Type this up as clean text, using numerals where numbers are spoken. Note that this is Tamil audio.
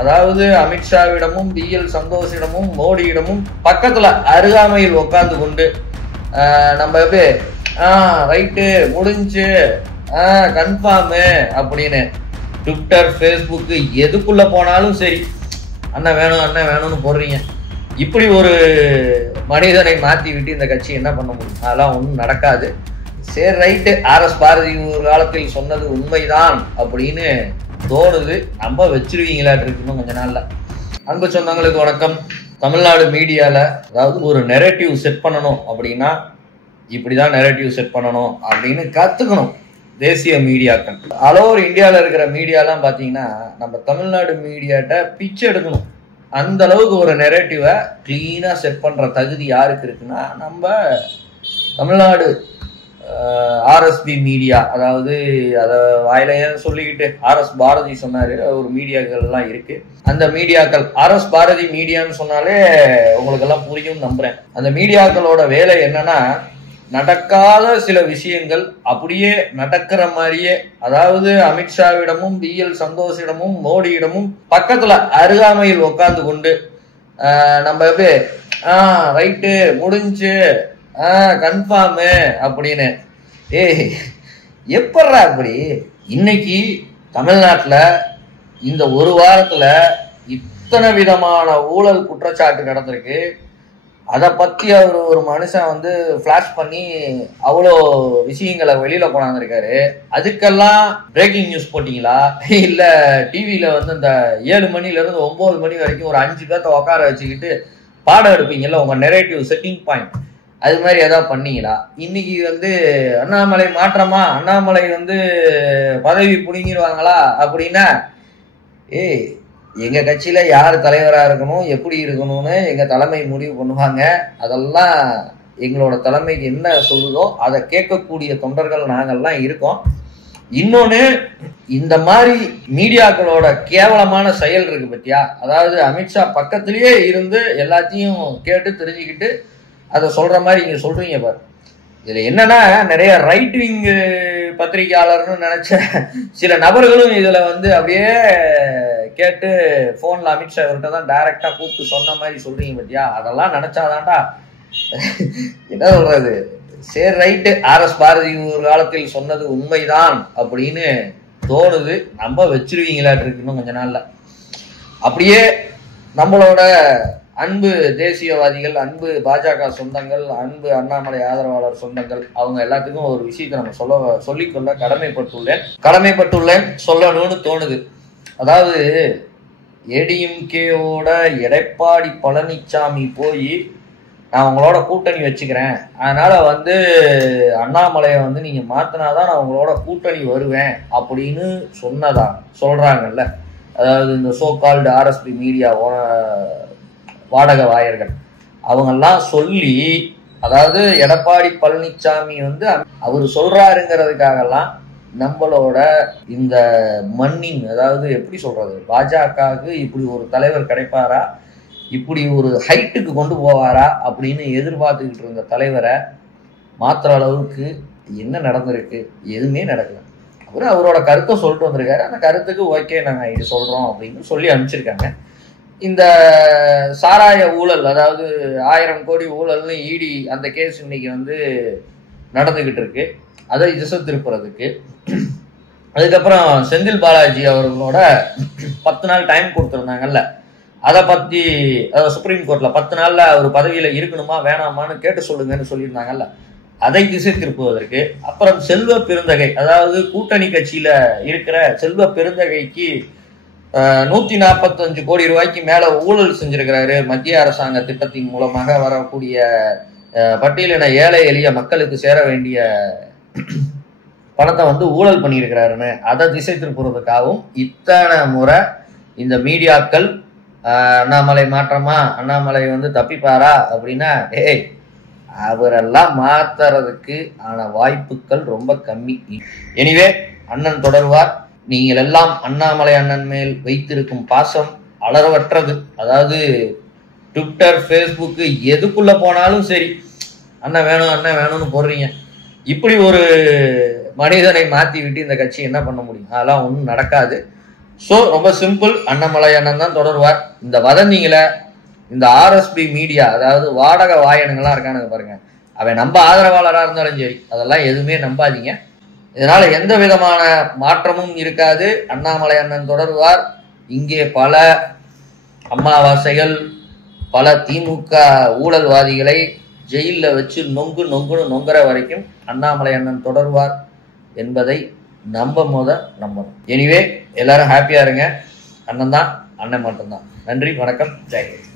அதாவது அமித்ஷாவிடமும் BL சந்தோஷிடமும் மோடியிடமும் பக்கத்துல அருகாமையில் உட்கார்ந்து கொண்டு நம்ம எப்படி ரைட்டு முடிஞ்சு கன்ஃபார்மு அப்படின்னு ட்விட்டர் ஃபேஸ்புக்கு எதுக்குள்ள போனாலும் சரி அண்ணன் வேணும்னு போடுறீங்க. இப்படி ஒரு மனிதனை மாற்றி விட்டு இந்த கட்சி என்ன பண்ண முடியும்? அதெல்லாம் ஒன்றும் நடக்காது. சரி ரைட்டு, RS பாரதி ஒரு காலத்தில் சொன்னது உண்மைதான் அப்படின்னு தோணுது. நம்ம வச்சிருவீங்களாட்டு இருக்குன்னு கொஞ்ச நாள்ல. அன்பு சொந்தங்களுக்கு வணக்கம். தமிழ்நாடு மீடியாவில் அதாவது ஒரு நெரேட்டிவ் செட் பண்ணணும் அப்படின்னா இப்படிதான் நெரேட்டிவ் செட் பண்ணணும் அப்படின்னு கற்றுக்கணும் தேசிய மீடியாக்கள். ஆல் ஓவர் இந்தியாவில் இருக்கிற மீடியாலாம் பார்த்தீங்கன்னா நம்ம தமிழ்நாடு மீடியாட்ட பிச்சை எடுக்கணும். அந்த அளவுக்கு ஒரு நெரேட்டிவை கிளீனாக செட் பண்ணுற தகுதி யாருக்கு இருக்குன்னா நம்ம தமிழ்நாடு RSB மீடியா. அதாவது அதை வாயிலையே சொல்லிக்கிட்டு RS பாரதி சொன்னார், ஒரு மீடியாக்கள்லாம் இருக்கு. அந்த மீடியாக்கள் RS பாரதி மீடியான்னு சொன்னாலே உங்களுக்கெல்லாம் புரியும் நம்புறேன். அந்த மீடியாக்களோட வேலை என்னன்னா நடக்காத சில விஷயங்கள் அப்படியே நடக்கிற மாதிரியே, அதாவது அமித்ஷாவிடமும் BL சந்தோஷிடமும் மோடியிடமும் பக்கத்துல அருகாமையில் உட்கார்ந்து கொண்டு நம்ம எப்படி ரைட்டு முடிஞ்சு கன்ஃபார்மு அப்படின்னு எப்பட்றா அப்படி? இன்னைக்கு தமிழ்நாட்டுல இந்த ஒரு வாரத்துல இத்தனை விதமான ஊழல் குற்றச்சாட்டு நடந்திருக்கு. அதை பத்தி அவர் ஒரு மனுஷன் ஃபிளாஷ் பண்ணி அவ்வளோ விஷயங்களை வெளியில கொண்டாந்துருக்காரு. அதுக்கெல்லாம் பிரேக்கிங் நியூஸ் போட்டீங்களா? இல்ல டிவியில இந்த 7 மணில இருந்து 9 மணி வரைக்கும் ஒரு 5 பேர்த்த உட்கார வச்சுக்கிட்டு பாடம் எடுப்பீங்கல்ல, உங்க நெரேட்டிவ் செட்டிங் பாயிண்ட், அது மாதிரி ஏதாவது பண்ணீங்களா? இன்னைக்கு அண்ணாமலை மாற்றமா, அண்ணாமலை பதவி புடுங்கிடுவாங்களா அப்படின்னா எங்க கட்சியில யார் தலைவரா இருக்கணும், எப்படி இருக்கணும்னு எங்க தலைமை முடிவு பண்ணுவாங்க. அதெல்லாம் எங்களோட தலைமைக்கு என்ன சொல்லுதோ அதை கேட்கக்கூடிய தொண்டர்கள் நாங்கள்லாம் இருக்கோம். இன்னொன்னு, இந்த மாதிரி மீடியாக்களோட கேவலமான செயல் இருக்கு பத்தியா? அதாவது அமித்ஷா பக்கத்திலேயே இருந்து எல்லாத்தையும் கேட்டு தெரிஞ்சுக்கிட்டு அதை சொல்ற மாதிரி இங்க சொல்றீங்க பாரு. இதுல என்னன்னா, நிறைய ரைட் விங் பத்திரிகையாளர்னு நினைச்ச சில நபர்களும் இதுல அப்படியே கேட்டு போன்ல அமித்ஷா அவர்கிட்ட தான் டைரக்டா கூப்பிட்டு சொன்ன மாதிரி சொல்றீங்க பத்தியா? அதெல்லாம் நினைச்சாதான்டா என்ன சொல்றது. சரி ரைட்டு, RS பாரதி ஒரு காலத்தில் சொன்னது உண்மைதான் அப்படின்னு தோணுது. நம்ம வச்சிருவீங்களாட்டு இருக்குன்னு கொஞ்ச நாள்ல. அப்படியே நம்மளோட அன்பு தேசியவாதிகள், அன்பு பாஜக சொந்தங்கள், அன்பு அண்ணாமலை ஆதரவாளர் சொந்தங்கள், அவங்க எல்லாத்துக்கும் ஒரு விஷயத்தை நம்ம சொல்லிக்கொள்ள கடமைப்பட்டுள்ளேன் சொல்லணும்னு தோணுது. அதாவது ADMKவோட எடப்பாடி பழனிசாமி போய் நான் உங்களோட கூட்டணி வச்சுக்கிறேன், அதனால அண்ணாமலையை நீங்க மாத்தினாதான் நான் உங்களோட கூட்டணி வருவேன் அப்படின்னு சொல்றாங்கல்ல. அதாவது இந்த சோகால்டு RSB மீடியா வாடகை வாயர்கள் அவங்கெல்லாம் சொல்லி, அதாவது எடப்பாடி பழனிசாமி அவரு சொல்றாருங்கிறதுக்காகலாம் நம்மளோட இந்த மண்ணின், அதாவது எப்படி சொல்றது, பாஜகவுக்கு இப்படி ஒரு தலைவர் கிடைப்பாரா, இப்படி ஒரு ஹைட்டுக்கு கொண்டு போவாரா அப்படின்னு எதிர்பார்த்துக்கிட்டு இருந்த தலைவரை மாத்திர அளவுக்கு என்ன நடந்திருக்கு? எதுவுமே நடக்கல. அவரோட கருத்தை சொல்லிட்டு வந்திருக்காரு. அந்த கருத்துக்கு ஓகே நாங்கள் இது சொல்றோம் அப்படின்னு சொல்லி அனுப்பிச்சிருக்காங்க. இந்த சாராய ஊழல், அதாவது 1000 கோடி ஊழல்னு ED அந்த கேஸ் இன்னைக்கு நடந்துகிட்டு இருக்கு. அதை திசை திருப்புறதுக்கு அதுக்கப்புறம் செந்தில் பாலாஜி அவர்களோட 10 நாள் டைம் கொடுத்துருந்தாங்கல்ல, அதை பத்தி சுப்ரீம் கோர்ட்ல 10 நாள்ல அவர் பதவியில இருக்கணுமா வேணாமான்னு கேட்டு சொல்லுங்கன்னு சொல்லியிருந்தாங்கல்ல, அதை திசை திருப்புவதற்கு. அப்புறம் செல்வ பெருந்தகை, அதாவது கூட்டணி கட்சியில இருக்கிற செல்வ பெருந்தகைக்கு 145 கோடி ரூபாய்க்கு மேல ஊழல் செஞ்சிருக்கிறாரு. மத்திய அரசாங்க திட்டத்தின் மூலமாக வரக்கூடிய பட்டியலின ஏழை எளிய மக்களுக்கு சேர வேண்டிய பணத்தை ஊழல் பண்ணியிருக்கிறாருன்னு அதை திசை திருப்புறதுக்காகவும் இத்தனை முறை இந்த மீடியாக்கள் அண்ணாமலை மாற்றமா, அண்ணாமலை தப்பிப்பாரா அப்படின்னா அவரெல்லாம் மாத்துறதுக்கு ஆன வாய்ப்புகள் ரொம்ப கம்மி. எனிவே, அண்ணன் தொடர்வார். நீங்கள் எல்லாம் அண்ணாமலை அண்ணன் மேல் வைத்திருக்கும் பாசம் அளவற்றது. அதாவது ட்விட்டர் ஃபேஸ்புக்கு எதுக்குள்ள போனாலும் சரி அண்ணன் வேணும்னு போடுறீங்க. இப்படி ஒரு மனிதனை மாற்றி விட்டு இந்த கட்சி என்ன பண்ண முடியும்? அதெல்லாம் ஒன்றும் நடக்காது. ஸோ ரொம்ப சிம்பிள், அண்ணாமலை அண்ணன் தான் தொடருவார். இந்த வதந்திங்களை இந்த ஆர்எஸ்பி மீடியா, அதாவது வாடகை வாயனுங்கெல்லாம் இருக்கானுங்க பாருங்க, அவன் நம்ம ஆதரவாளராக இருந்தாலும் சரி அதெல்லாம் எதுவுமே நம்பாதீங்க. இதனால எந்த விதமான மாற்றமும் இருக்காது. அண்ணாமலை அண்ணன் தொடருவார். இங்கே பல அமாவாசைகள், பல திமுக ஊழல்வாதிகளை ஜெயிலில் வச்சு நொங்குன்னு நொங்குற வரைக்கும் அண்ணாமலை அண்ணன் தொடருவார் என்பதை நம்பணும். எனிவே எல்லாரும் ஹாப்பியா இருங்க. அண்ணன் தான், அண்ணன் மட்டும்தான். நன்றி, வணக்கம், ஜெய் ஹிந்த்.